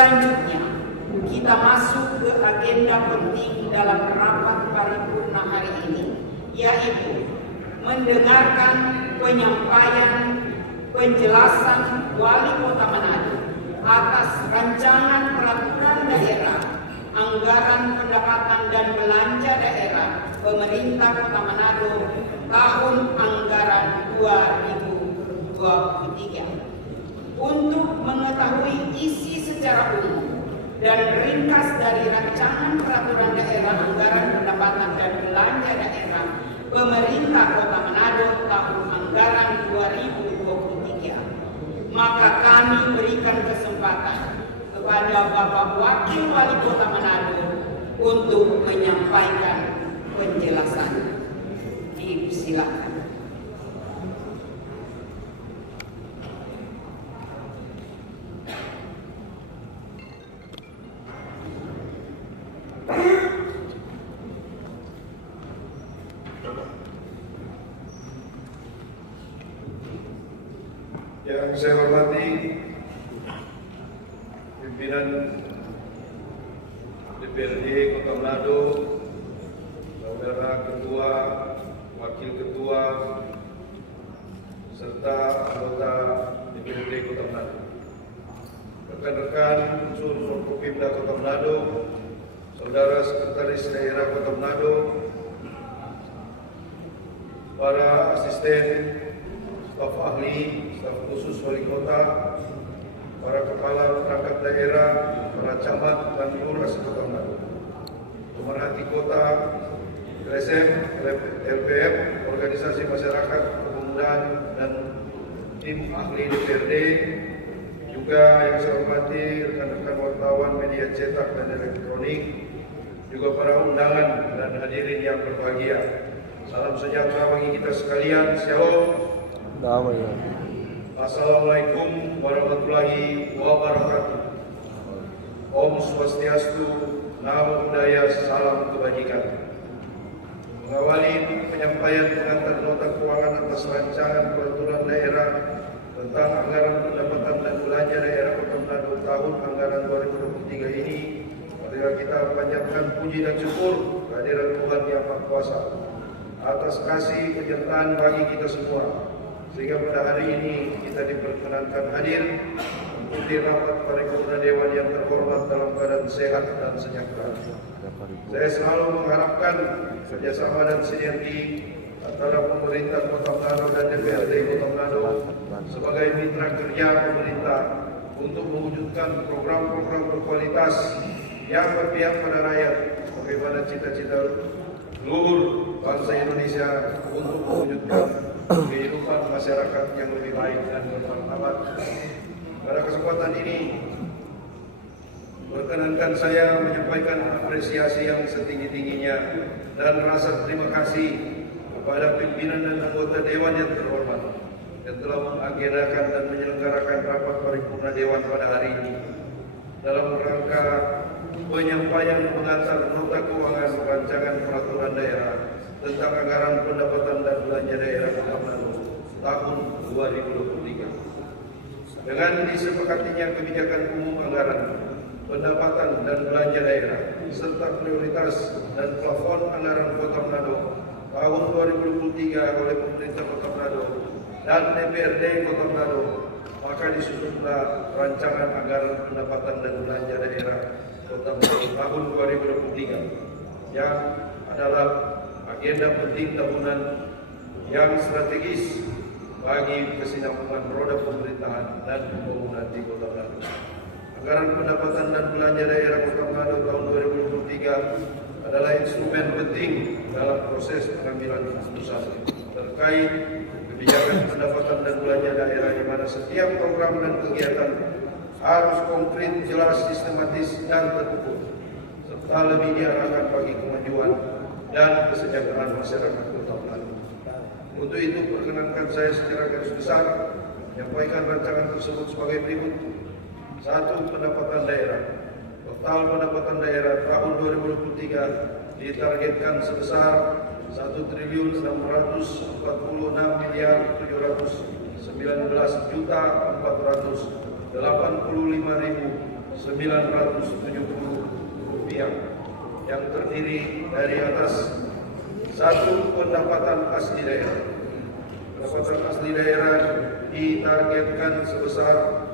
Selanjutnya, kita masuk ke agenda penting dalam rapat paripurna hari ini, yaitu mendengarkan penyampaian penjelasan Wali Kota Manado atas rancangan peraturan daerah, anggaran pendapatan dan belanja daerah pemerintah Kota Manado tahun anggaran 2023. Untuk mengetahui isi secara umum dan ringkas dari rancangan peraturan daerah, anggaran pendapatan dan belanja daerah pemerintah Kota Manado tahun anggaran 2023, maka kami berikan kesempatan kepada Bapak Wakil Wali Kota Manado untuk menyampaikan penjelasan. Silakan. Yang saya hormati pimpinan DPRD Kota Manado, saudara ketua, wakil ketua, serta anggota DPRD Kota Manado, rekan-rekan unsur Forkopimda Kota Manado, saudara sekretaris daerah Kota Manado, para asisten, staf ahli, staf khusus wali kota, para kepala perangkat daerah, para camat dan lurah Kota Manado, pemerhati kota, LSM, LPM, organisasi masyarakat, kepemudaan, dan tim ahli DPRD, juga yang saya hormati rekan-rekan wartawan media cetak dan elektronik, juga para undangan dan hadirin yang berbahagia. Salam sejahtera bagi kita sekalian. Shalom. Assalamualaikum warahmatullahi wabarakatuh. Om Swastiastu, Namo Buddhaya, salam kebajikan. Mengawali penyampaian pengantar nota keuangan atas rancangan peraturan daerah tentang anggaran pendapatan dan belanja daerah Kota Manado tahun anggaran 2023 ini, marilah kita panjatkan puji dan syukur kehadiran Tuhan Yang Maha Kuasa atas kasih penyertaan bagi kita semua, sehingga pada hari ini kita diperkenankan hadir mengikuti rapat paripurna Dewan yang terhormat dalam keadaan sehat dan sejahtera. Saya selalu mengharapkan kerjasama dan sinergi antara pemerintah Kota Manado dan DPRD Kota Manado sebagai mitra kerja pemerintah untuk mewujudkan program-program berkualitas yang berpihak pada rakyat, bagaimana cita-cita luhur bangsa Indonesia untuk mewujudkan kehidupan masyarakat yang lebih baik dan bermartabat. Pada kesempatan ini, perkenankan saya menyampaikan apresiasi yang setinggi-tingginya dan rasa terima kasih kepada pimpinan dan anggota Dewan yang terhormat yang telah mengagendakan dan menyelenggarakan rapat paripurna Dewan pada hari ini dalam rangka penyampaian pengantar nota keuangan rancangan peraturan daerah tentang anggaran pendapatan dan belanja daerah Kota Manado tahun 2023. Dengan disepakatinya kebijakan umum anggaran, pendapatan dan belanja daerah serta prioritas dan plafon anggaran Kota Manado tahun 2023 oleh pemerintah Kota Manado dan DPRD Kota Manado, maka disusunlah rancangan anggaran pendapatan dan belanja daerah Kota Manado tahun 2023 yang adalah agenda penting tahunan yang strategis bagi kesinambungan roda pemerintahan dan pembangunan di Kota Manado. Anggaran pendapatan dan belanja daerah Kota Manado tahun 2023 adalah instrumen penting dalam proses pengambilan keputusan terkait kebijakan pendapatan dan belanja daerah, di mana setiap program dan kegiatan harus konkret, jelas, sistematis, dan terukur, serta lebih diarahkan bagi kemajuan dan kesejahteraan masyarakat Kota Manado. Untuk itu, perkenankan saya secara garis besar menyampaikan rancangan tersebut sebagai berikut. 1. Pendapatan daerah. Total pendapatan daerah tahun 2023 ditargetkan sebesar 1.646.719.485.911 rupiah, yang terdiri dari atas: 1. Pendapatan asli daerah. Pendapatan asli daerah ditargetkan sebesar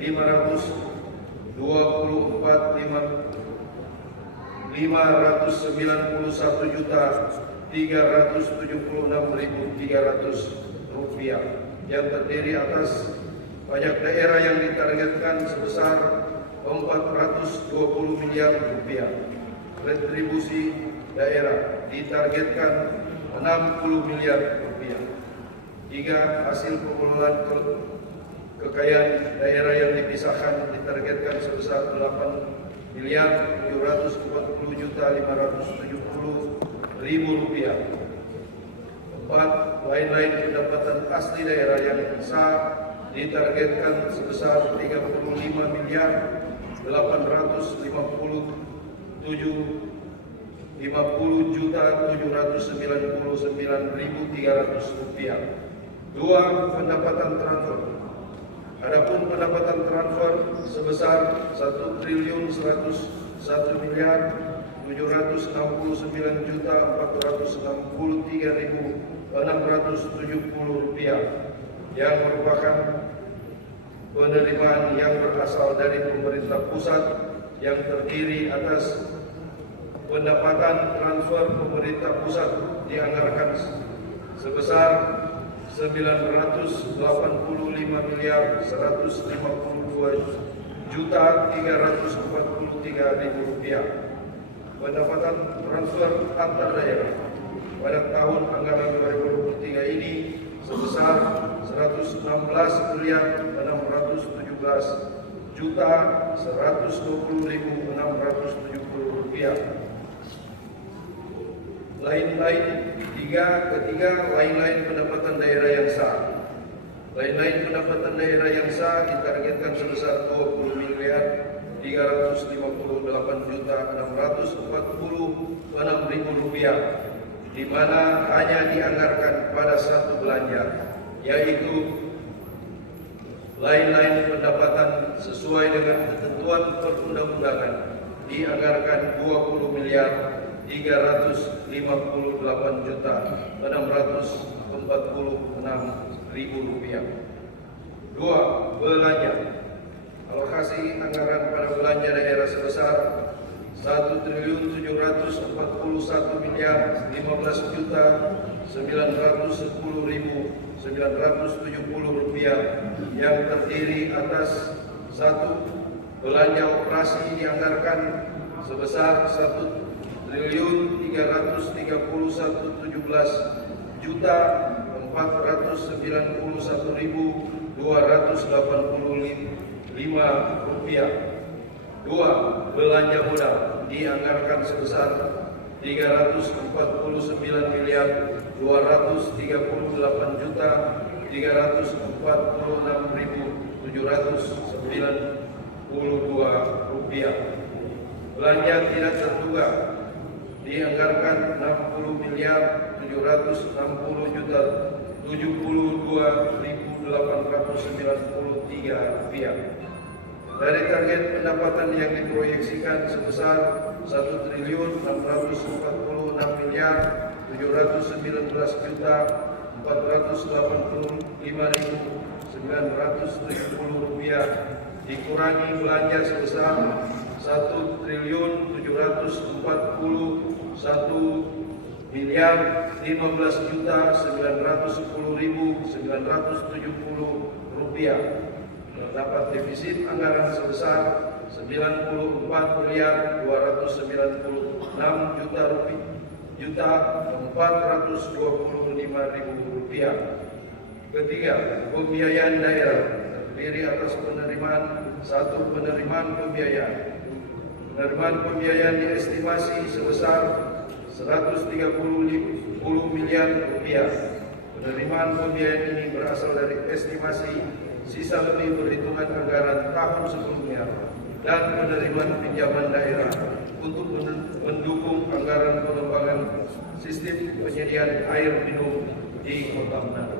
591.376.300 rupiah, yang terdiri atas pajak daerah yang ditargetkan sebesar 420 miliar rupiah. Retribusi daerah ditargetkan 60 miliar rupiah. 3. Hasil pengelolaan kekayaan daerah yang dipisahkan ditargetkan sebesar 8.740.570.000 rupiah. 4. Lain-lain pendapatan asli daerah yang sah ditargetkan sebesar 35.799.300 rupiah. 2. Pendapatan transfer. Adapun pendapatan transfer sebesar 1.169.463.670 rupiah, yang merupakan penerimaan yang berasal dari pemerintah pusat, yang terdiri atas pendapatan transfer pemerintah pusat dianggarkan sebesar 918.152.343.000 rupiah. Pendapatan transfer antar daerah pada tahun anggaran 2023 ini sebesar 116.117.120.670 rupiah. Ketiga, lain-lain pendapatan daerah yang sah. Lain-lain pendapatan daerah yang sah ditargetkan sebesar 20.358.646.000 rupiah, di mana hanya dianggarkan pada satu belanja, yaitu lain-lain pendapatan sesuai dengan ketentuan perundang-undangan dianggarkan 20.038.646.000 rupiah. 2. Belanja. Alokasi anggaran pada belanja daerah sebesar 1.741.015.910.970 rupiah, yang terdiri atas: 1. Belanja operasi dianggarkan sebesar 1.331.295 rupiah. 2. Belanja modal dianggarkan sebesar 349.238.792 rupiah. Belanja tidak terduga dianggarkan 60.072.893 rupiah. Dari target pendapatan yang diproyeksikan sebesar 1.485.485.970 rupiah, dikurangi belanja sebesar 1.141.910.970 rupiah. Terdapat defisit anggaran sebesar 94.296.425.000 rupiah. Ketiga, pembiayaan daerah terdiri atas penerimaan. 1. Penerimaan pembiayaan. Penerimaan pembiayaan diestimasi sebesar 130 miliar rupiah. Penerimaan pembiayaan ini berasal dari estimasi sisa lebih perhitungan anggaran tahun sebelumnya dan penerimaan pinjaman daerah untuk mendukung anggaran pengembangan sistem penyediaan air minum di Kota Manado.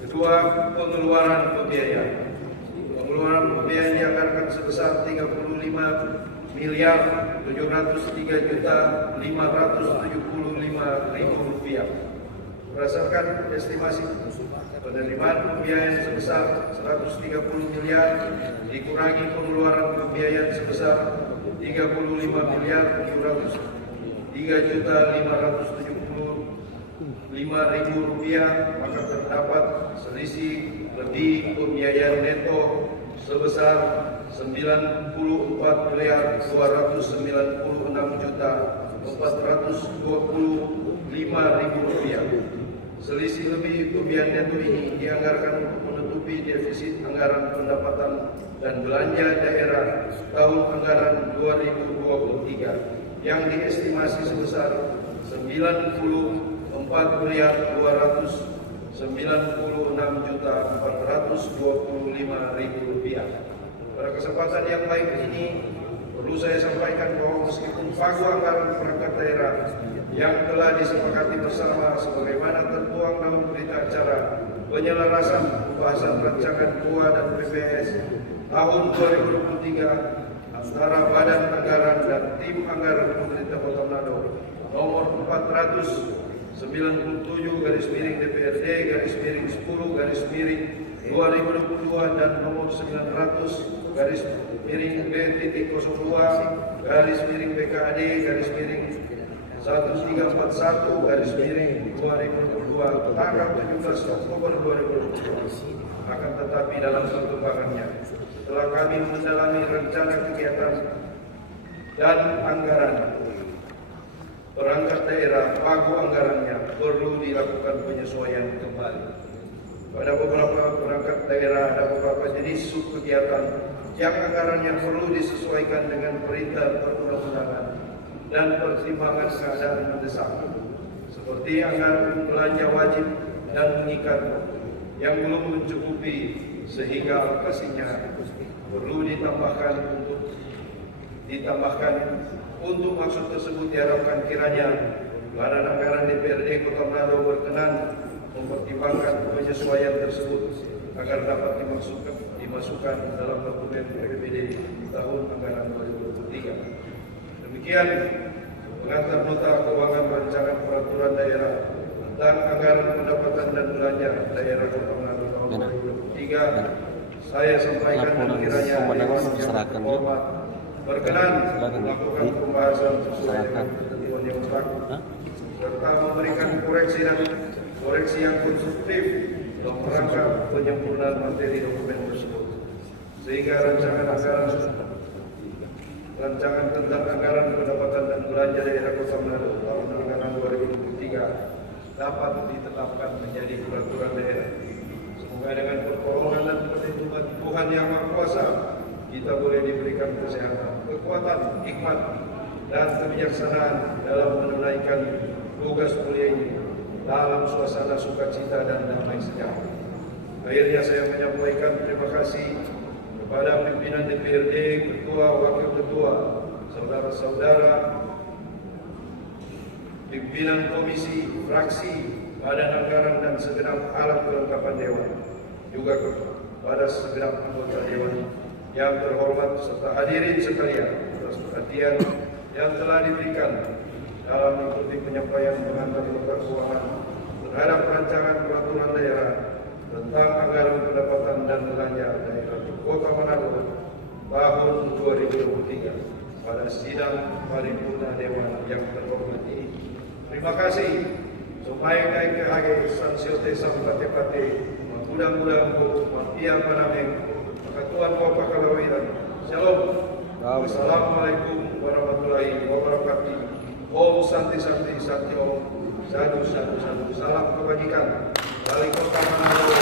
Kedua, pengeluaran pembiayaan. Pengeluaran pembiayaan dianggarkan sebesar 35.703.575.000 rupiah. Berdasarkan estimasi penerimaan pembiayaan sebesar 130 miliar dikurangi pengeluaran pembiayaan sebesar 35.303.575.000 rupiah, maka terdapat selisih lebih pembiayaan neto sebesar 94.496.425.000 rupiah. Selisih lebih pembiayaan neto ini dianggarkan untuk menutupi defisit anggaran pendapatan dan belanja daerah tahun anggaran 2023 yang diestimasi sebesar 94.496.425.000 rupiah. Pada kesempatan yang baik ini perlu saya sampaikan bahwa meskipun pagu anggaran perangkat daerah yang telah disepakati bersama sebagaimana tertuang dalam berita acara penyelarasan pembahasan rancangan KUA dan PPS tahun 2023 antara Badan Anggaran dan Tim Anggaran Pemerintah Kota Manado nomor 400/10/DPRD/10/2022 dan nomor 900/B/1341/1341/2022 tanggal 17 Oktober 2022. Akan tetapi dalam perkembangannya, setelah kami mendalami rencana kegiatan dan anggaran perangkat daerah, pagu anggarannya perlu dilakukan penyesuaian kembali. Pada beberapa perangkat daerah ada beberapa jenis sub kegiatan yang anggarannya perlu disesuaikan dengan perintah perundang-undangan dan pertimbangan keadaan mendesak, seperti anggaran belanja wajib dan mengikat yang belum mencukupi sehingga alokasinya perlu ditambahkan untuk maksud tersebut diharapkan kiranya Badan Anggaran DPRD Kota Manado berkenan mempertimbangkan penyesuaian tersebut agar dapat dimasukkan dalam dokumen APBD tahun anggaran 2023. Demikian pengantar nota keuangan rancangan peraturan daerah tentang anggaran pendapatan dan belanja daerah Kota Manado tahun 2023. Saya sampaikan dan kiranya Dewan yang terhormat berkenan melakukan pembahasan sesuai dengan ketentuan yang berlaku serta memberikan koreksi yang konstruktif dalam rangka penyempurnaan materi dokumen tersebut, sehingga rancangan tentang anggaran pendapatan dan belanja daerah Kota Manado tahun anggaran 2023 dapat ditetapkan menjadi peraturan daerah. Semoga dengan pertolongan dan perlindungan Tuhan Yang Maha Kuasa kita boleh diberikan kesehatan, kekuatan, hikmat, dan kebijaksanaan dalam menunaikan tugas mulia ini dalam suasana sukacita dan damai sejahtera. Akhirnya saya menyampaikan terima kasih kepada pimpinan DPRD, ketua, wakil ketua, saudara-saudara, pimpinan komisi, fraksi, badan anggaran dan segenap alat kelengkapan dewan, juga kepada segenap anggota dewan yang terhormat serta hadirin sekalian atas perhatian yang telah diberikan dalam mengikuti penyampaian pengantar nota keuangan terhadap rancangan peraturan daerah tentang anggaran pendapatan dan belanja daerah Kota Manado tahun 2023 pada sidang paripurna dewan yang terhormat ini. Terima kasih. Supaya naik ke hage sansiote sampate-pate mudah-mudahan mampia panameng Tuan Bapak Kalawiran. Shalom. Wassalamualaikum warahmatullahi wabarakatuh. Om Santi Santi Santi Om. Sadu Sadu Sadu. Salam kebajikan. Wali Kota Manado.